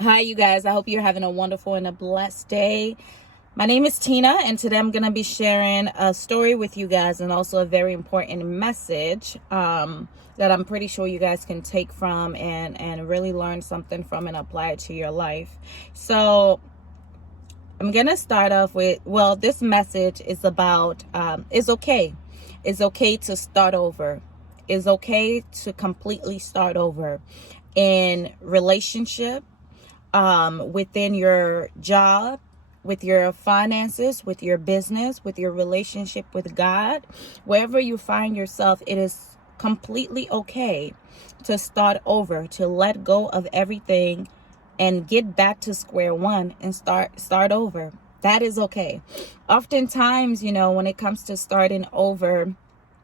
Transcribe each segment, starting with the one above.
Hi, you guys. I hope you're having a wonderful and a blessed day. My name is Tina, and today I'm going to be sharing a story with you guys and also a very important message that I'm pretty sure you guys can take from and really learn something from and apply it to your life. So I'm going to start off with, this message is about it's okay. It's okay to start over. It's okay to completely start over in relationship, within your job, with your finances, with your business, with your relationship with God. Wherever you find yourself, it is completely okay to start over, to let go of everything and get back to square one and start over. That is okay. Oftentimes, when it comes to starting over,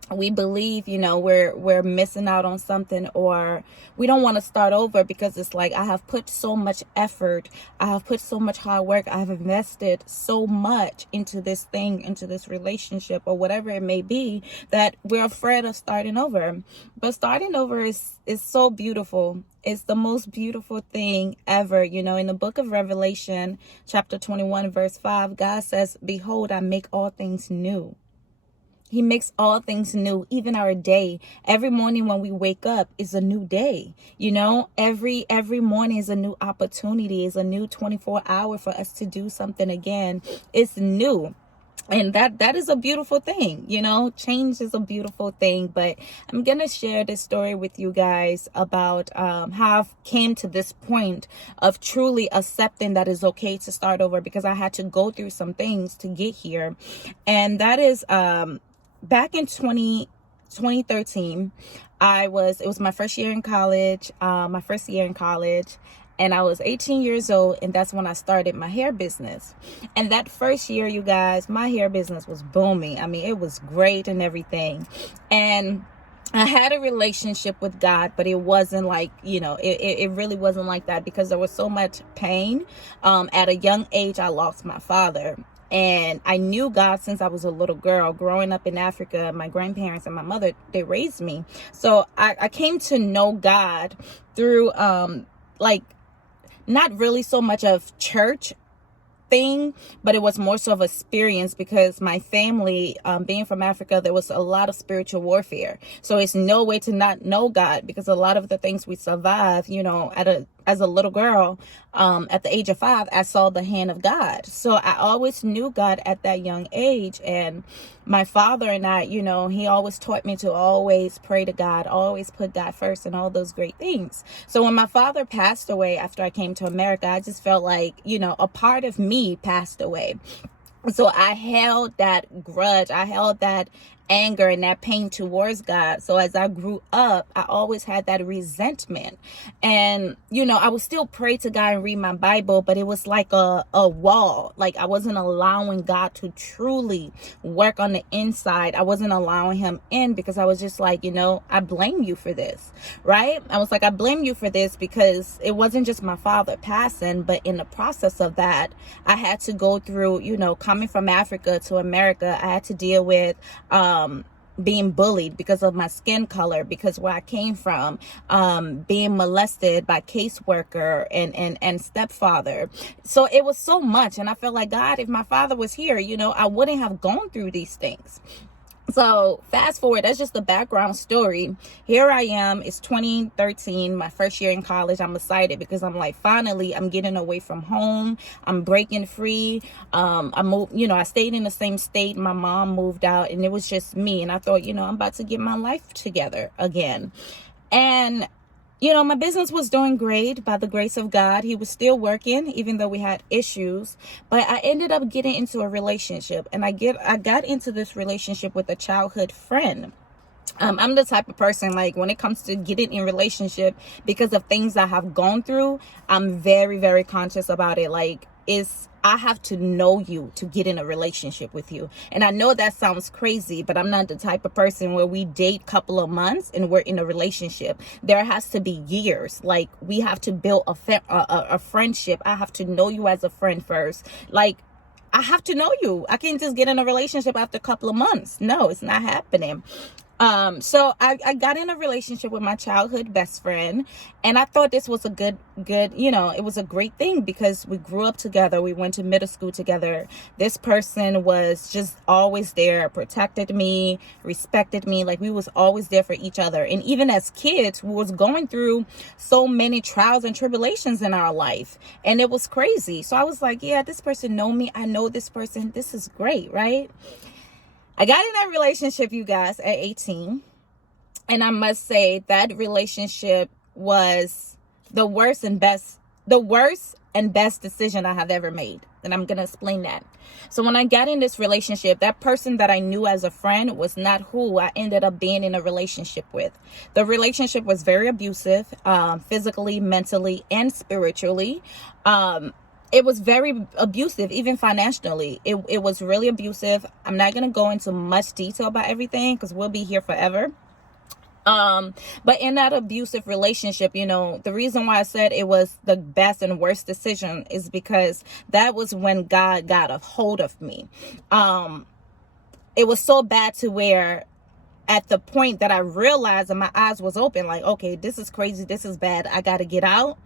we believe, we're missing out on something, or we don't want to start over because it's like, I have put so much effort, I have put so much hard work, I have invested so much into this thing, into this relationship, or whatever it may be, that we're afraid of starting over. But starting over is so beautiful. It's the most beautiful thing ever. In the book of Revelation, chapter 21, verse 5, God says, "Behold, I make all things new." He makes all things new, even our day. Every morning when we wake up is a new day. Every morning is a new opportunity, is a new 24 hour for us to do something again. It's new. And that is a beautiful thing. Change is a beautiful thing. But I'm going to share this story with you guys about how I've came to this point of truly accepting that it's okay to start over, because I had to go through some things to get here. And that is back in 2013, it was my first year in college, and I was 18 years old, and that's when I started my hair business. And that first year, you guys, my hair business was booming. I mean, it was great and everything. And I had a relationship with God, but it wasn't like, it really wasn't like that, because there was so much pain. At a young age, I lost my father. And I knew God since I was a little girl. Growing up in Africa, my grandparents and my mother, they raised me. So I came to know God through, not really so much of church thing, but it was more so of experience, because my family, being from Africa, there was a lot of spiritual warfare. So it's no way to not know God, because a lot of the things we survive, as a little girl, at the age of 5, I saw the hand of God. So I always knew God at that young age. And my father and I, he always taught me to always pray to God, always put God first, and all those great things. So when my father passed away after I came to America, I just felt like, a part of me passed away. So I held that grudge, I held that anger and that pain towards God. So as I grew up, I always had that resentment. And, I would still pray to God and read my Bible, but it was like a wall. Like, I wasn't allowing God to truly work on the inside. I wasn't allowing him in, because I was just like, I blame you for this, right? I was like, I blame you for this, because it wasn't just my father passing, but in the process of that, I had to go through, coming from Africa to America, I had to deal with, being bullied because of my skin color, because where I came from, being molested by caseworker and stepfather. So it was so much. And I felt like, God, if my father was here, I wouldn't have gone through these things. So fast forward, that's just the background story. Here I am, it's 2013, my first year in college. I'm excited because I'm like, finally, I'm getting away from home. I'm breaking free. I moved, I stayed in the same state. My mom moved out, and it was just me. And I thought, I'm about to get my life together again. And my business was doing great by the grace of God. He was still working, even though we had issues. But I ended up getting into a relationship, and I got into this relationship with a childhood friend. I'm the type of person, like, when it comes to getting in relationship, because of things I have gone through, I'm very, very conscious about it. Like, I have to know you to get in a relationship with you. And I know that sounds crazy, but I'm not the type of person where we date a couple of months and we're in a relationship. There has to be years. Like, we have to build a friendship. I have to know you as a friend first. Like, I have to know you. I can't just get in a relationship after a couple of months. No, it's not happening. So I got in a relationship with my childhood best friend, and I thought this was a good, it was a great thing because we grew up together. We went to middle school together. This person was just always there, protected me, respected me. Like, we was always there for each other. And even as kids, we was going through so many trials and tribulations in our life, and it was crazy. So I was like, yeah, this person know me. I know this person. This is great, right? I got in that relationship, you guys, at 18. And I must say that relationship was the worst and best decision I have ever made. And I'm going to explain that. So when I got in this relationship, that person that I knew as a friend was not who I ended up being in a relationship with. The relationship was very abusive, physically, mentally, and spiritually. It was very abusive, even financially. It was really abusive. I'm not going to go into much detail about everything because we'll be here forever. But in that abusive relationship, the reason why I said it was the best and worst decision is because that was when God got a hold of me. It was so bad to where at the point that I realized and my eyes was open, like, okay, this is crazy. This is bad. I got to get out.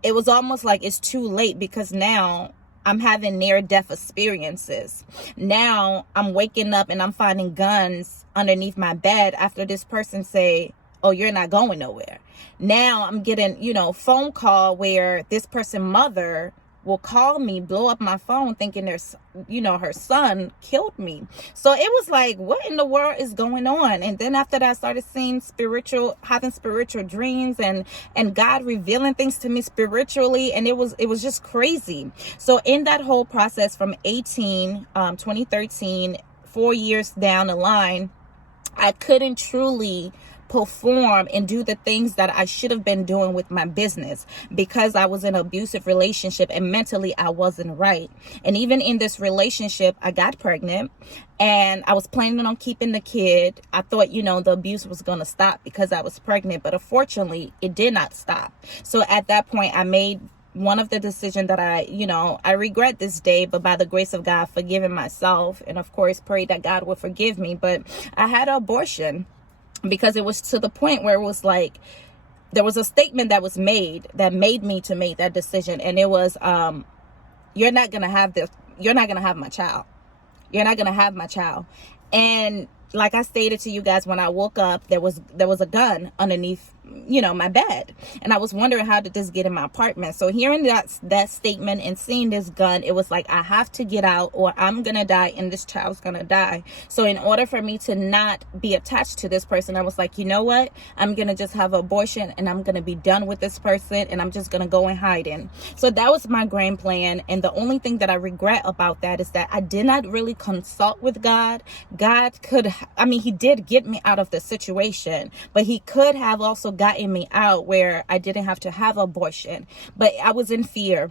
It was almost like it's too late because now I'm having near-death experiences. Now I'm waking up and I'm finding guns underneath my bed after this person say, oh, you're not going nowhere. Now I'm getting, phone call where this person mother will call me, blow up my phone thinking there's, her son killed me. So it was like, what in the world is going on? And then after that, I started seeing having spiritual dreams and God revealing things to me spiritually. And it was just crazy. So in that whole process from 2013, 4 years down the line, I couldn't truly perform and do the things that I should have been doing with my business because I was in an abusive relationship and mentally I wasn't right. And even in this relationship, I got pregnant and I was planning on keeping the kid. I thought, the abuse was going to stop because I was pregnant, but unfortunately it did not stop. So at that point I made one of the decisions that I regret this day, but by the grace of God, forgiving myself and of course pray that God would forgive me. But I had an abortion because it was to the point where it was like, there was a statement that was made that made me to make that decision. And it was, you're not going to have my child. You're not going to have my child. And like I stated to you guys, when I woke up, there was a gun underneath, my bed. And I was wondering, how did this get in my apartment? So hearing that statement and seeing this gun, it was like, I have to get out or I'm going to die and this child's going to die. So in order for me to not be attached to this person, I was like, you know what? I'm going to just have an abortion and I'm going to be done with this person and I'm just going to go and hide in. So that was my grand plan. And the only thing that I regret about that is that I did not really consult with God. God he did get me out of the situation, but he could have also gotten me out where I didn't have to have abortion. But I was in fear.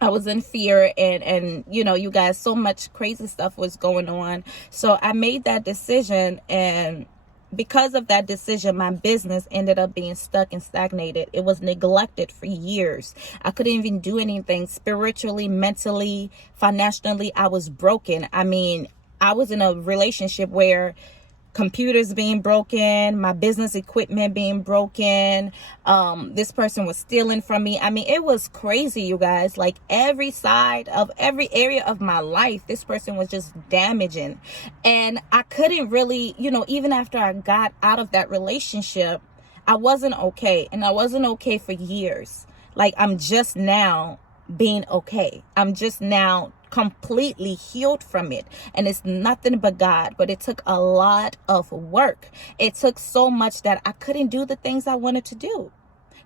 And you guys, so much crazy stuff was going on. So I made that decision, and because of that decision, my business ended up being stuck and stagnated. It was neglected for years. I couldn't even do anything spiritually, mentally, financially. I was broken. I was in a relationship where computers being broken, my business equipment being broken, this person was stealing from me. It was crazy, you guys. Like every area of my life, this person was just damaging. And I couldn't really, even after I got out of that relationship, I wasn't okay. And I wasn't okay for years. Like, I'm just now being okay. I'm just now completely healed from it, and it's nothing but God. But it took a lot of work. It took so much that I couldn't do the things I wanted to do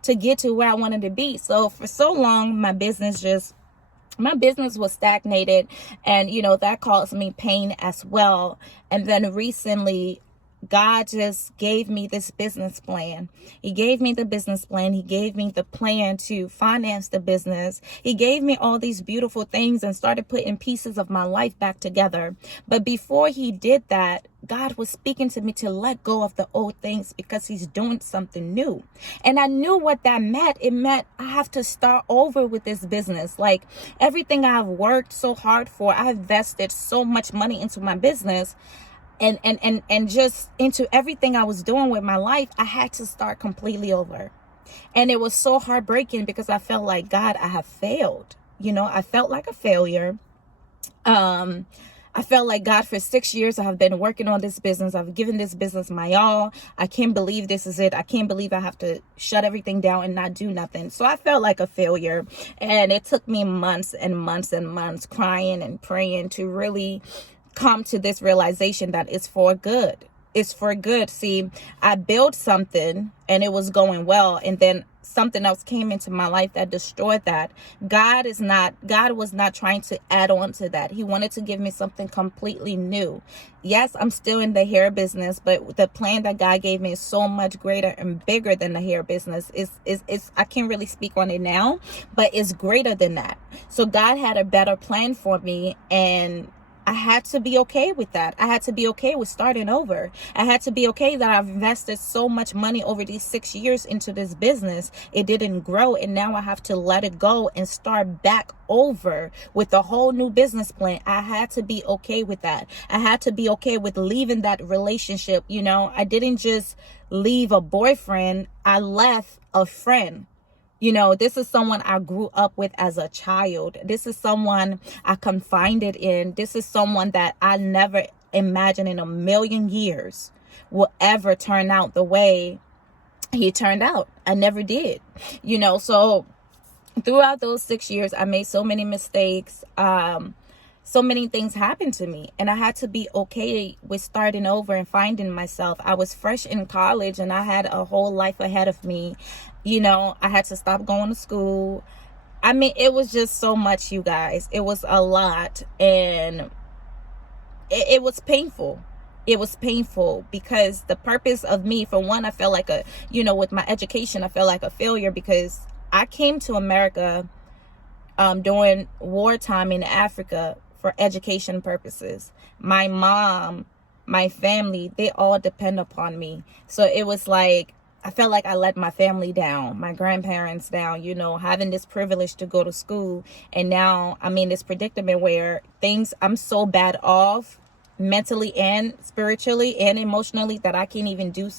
to get to where I wanted to be. So for so long, my business was stagnated, and that caused me pain as well. And then recently, God just gave me this business plan. He gave me the business plan. He gave me the plan to finance the business. He gave me all these beautiful things and started putting pieces of my life back together. But before he did that, God was speaking to me to let go of the old things because he's doing something new. And I knew what that meant. It meant I have to start over with this business. Like everything I've worked so hard for, I invested so much money into my business. and just into everything I was doing with my life, I had to start completely over. And it was so heartbreaking because I felt like, God, I have failed. I felt like a failure. I felt like, God, for 6 years I have been working on this business. I've given this business my all. I can't believe this is it. I can't believe I have to shut everything down and not do nothing. So I felt like a failure. And it took me months and months and months crying and praying to really come to this realization that it's for good. It's for good. See, I built something and it was going well, and then something else came into my life that destroyed that. God was not trying to add on to that. He wanted to give me something completely new. Yes, I'm still in the hair business, but the plan that God gave me is so much greater and bigger than the hair business. Is I can't really speak on it now, but it's greater than that. So God had a better plan for me, and I had to be okay with that. I had to be okay with starting over. I had to be okay that I've invested so much money over these 6 years into this business. It didn't grow, and now I have to let it go and start back over with a whole new business plan. I had to be okay with that. I had to be okay with leaving that relationship. I didn't just leave a boyfriend. I left a friend. This is someone I grew up with as a child. This is someone I confided in. This is someone that I never imagined in a million years will ever turn out the way he turned out. I never did. So throughout those 6 years, I made so many mistakes. So many things happened to me, and I had to be okay with starting over and finding myself. I was fresh in college and I had a whole life ahead of me. I had to stop going to school. It was just so much, you guys. It was a lot, and it was painful. It was painful because the purpose of me, for one, I felt like with my education, I felt like a failure because I came to America during wartime in Africa for education purposes. My mom, my family, they all depend upon me. So it was like, I felt like I let my family down, my grandparents down, having this privilege to go to school. And now I'm in this predicament where I'm so bad off mentally and spiritually and emotionally that I can't even do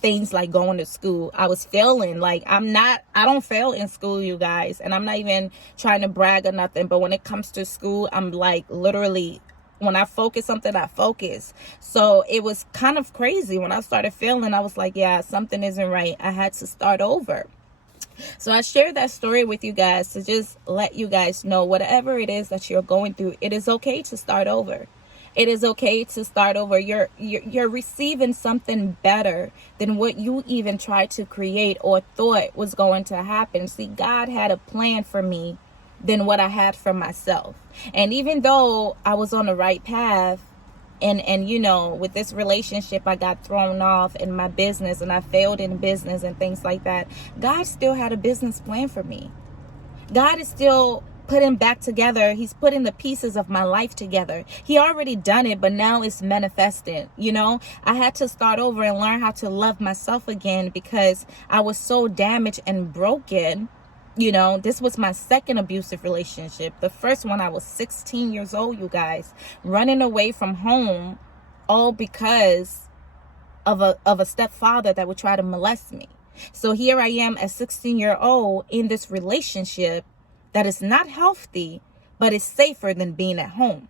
things like going to school. I was failing. I don't fail in school, you guys. And I'm not even trying to brag or nothing. But when it comes to school, I'm like literally, when I focus something, I focus. So it was kind of crazy. When I started failing, I was like, yeah, something isn't right. I had to start over. So I shared that story with you guys to just let you guys know, whatever it is that you're going through, it is okay to start over. It is okay to start over. You're receiving something better than what you even tried to create or thought was going to happen. See, God had a plan for me than what I had for myself. And even though I was on the right path, and with this relationship, I got thrown off in my business and I failed in business and things like that, God still had a business plan for me. God is still putting back together. He's putting the pieces of my life together. He already done it, but now it's manifesting. I had to start over and learn how to love myself again because I was so damaged and broken. This was my second abusive relationship. The first one, I was 16 years old, you guys, running away from home, all because of a stepfather that would try to molest me. So here I am, a 16-year-old in this relationship that is not healthy, but it's safer than being at home.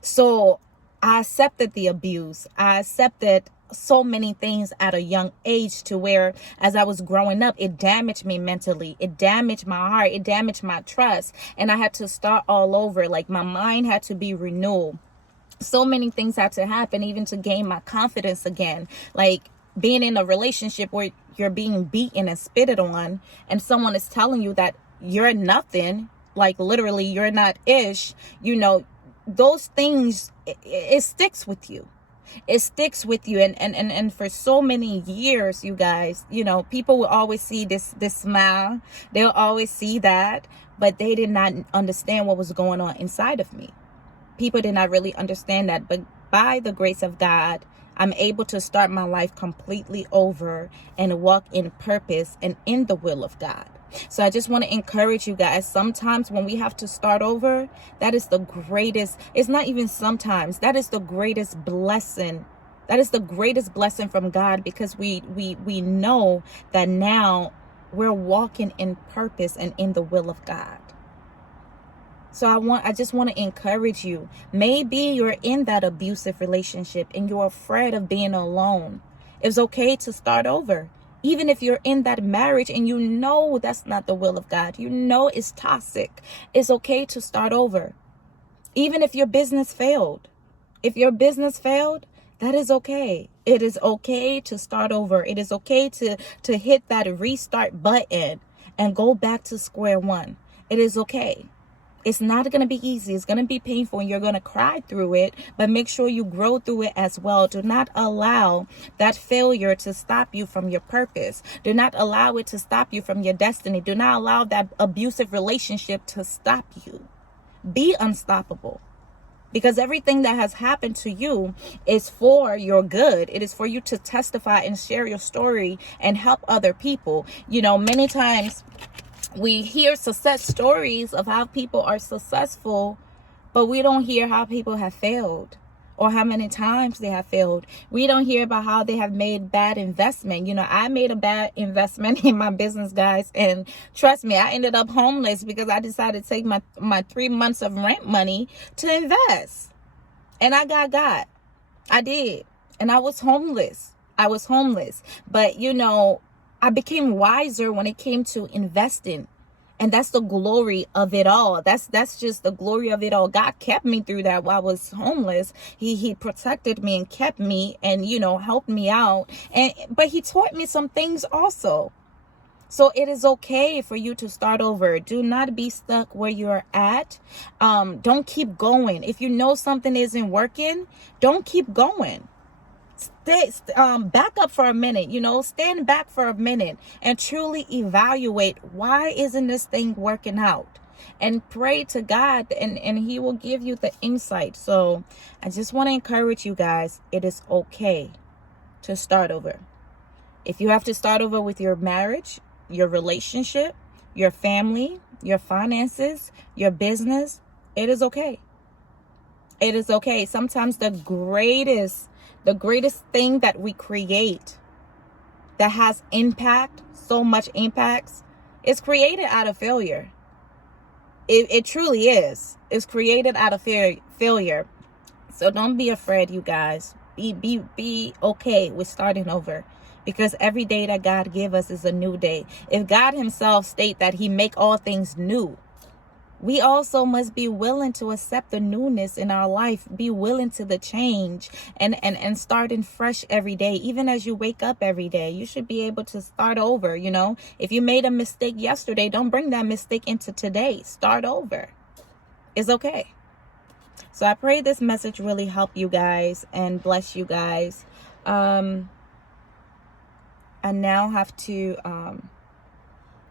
So I accepted the abuse. I accepted so many things at a young age to where, as I was growing up, it damaged me mentally. It damaged my heart. It damaged my trust. And I had to start all over. Like, my mind had to be renewed. So many things had to happen even to gain my confidence again. Like, being in a relationship where you're being beaten and spitted on, and someone is telling you that you're nothing, like literally you're not ish, those things, it sticks with you. It sticks with you. And for so many years, you guys, people will always see this smile. They'll always see that, but they did not understand what was going on inside of me. People did not really understand that. But by the grace of God, I'm able to start my life completely over and walk in purpose and in the will of God. So I just want to encourage you guys. Sometimes when we have to start over, that is the greatest. It's not even sometimes. That is the greatest blessing. That is the greatest blessing from God, because we know that now we're walking in purpose and in the will of God. So I just want to encourage you. Maybe you're in that abusive relationship and you're afraid of being alone. It's okay to start over. Even if you're in that marriage and you know that's not the will of God, you know it's toxic, it's okay to start over. Even if your business failed, that is okay. It is okay to start over. It is okay to hit that restart button and go back to square one. It is okay. It's not going to be easy. It's going to be painful and you're going to cry through it, but make sure you grow through it as well. Do not allow that failure to stop you from your purpose. Do not allow it to stop you from your destiny. Do not allow that abusive relationship to stop you. Be unstoppable. Because everything that has happened to you is for your good. It is for you to testify and share your story and help other people. You know, many times we hear success stories of how people are successful, but we don't hear how people have failed or how many times they have failed. We don't hear about how they have made bad investment. You know, I made a bad investment in my business, guys. And trust me, I ended up homeless because I decided to take my 3 months of rent money to invest. And I got. I did. And I was homeless. But, you know, I became wiser when it came to investing. And that's the glory of it all. That's just the glory of it all. God kept me through that while I was homeless. He protected me and kept me and, you know, helped me out. But he taught me some things also. So it is okay for you to start over. Do not be stuck where you're at. Don't keep going. If you know something isn't working, don't keep going. Back up for a minute, you know, stand back for a minute and truly evaluate, why isn't this thing working out? And pray to God and he will give you the insight. So I just want to encourage you guys, it is okay to start over. If you have to start over with your marriage, your relationship, your family, your finances, your business, it is okay. It is okay. Sometimes the greatest thing that we create that has impact, so much impacts, is created out of failure. It truly is. It's created out of failure. So don't be afraid, you guys. Be okay with starting over, because every day that God give us is a new day. If God himself state that he make all things new, we also must be willing to accept the newness in our life, be willing to the change and starting fresh every day. Even as you wake up every day, you should be able to start over. You know, if you made a mistake yesterday, don't bring that mistake into today. Start over. It's okay. So I pray this message really help you guys and bless you guys. I now have to, I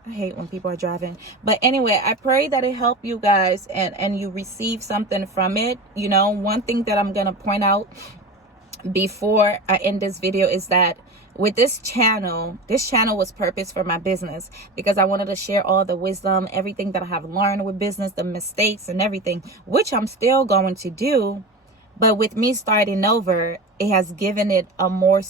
hate when people are driving. But anyway, I pray that it helped you guys and you receive something from it. You know, one thing that I'm going to point out before I end this video is that with this channel was purpose for my business, because I wanted to share all the wisdom, everything that I have learned with business, the mistakes and everything, which I'm still going to do. But with me starting over, it has given it a more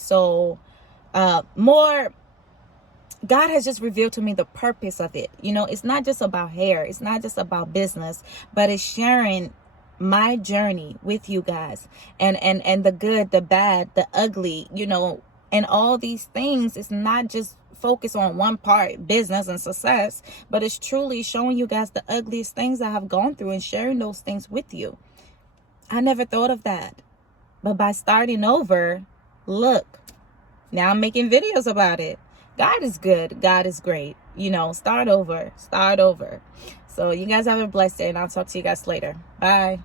God has just revealed to me the purpose of it. You know, it's not just about hair. It's not just about business, but it's sharing my journey with you guys and the good, the bad, the ugly, you know, and all these things. It's not just focus on one part, business and success, but it's truly showing you guys the ugliest things I have gone through and sharing those things with you. I never thought of that. But by starting over, look, now I'm making videos about it. God is good. God is great. You know, start over. So you guys have a blessed day and I'll talk to you guys later. Bye.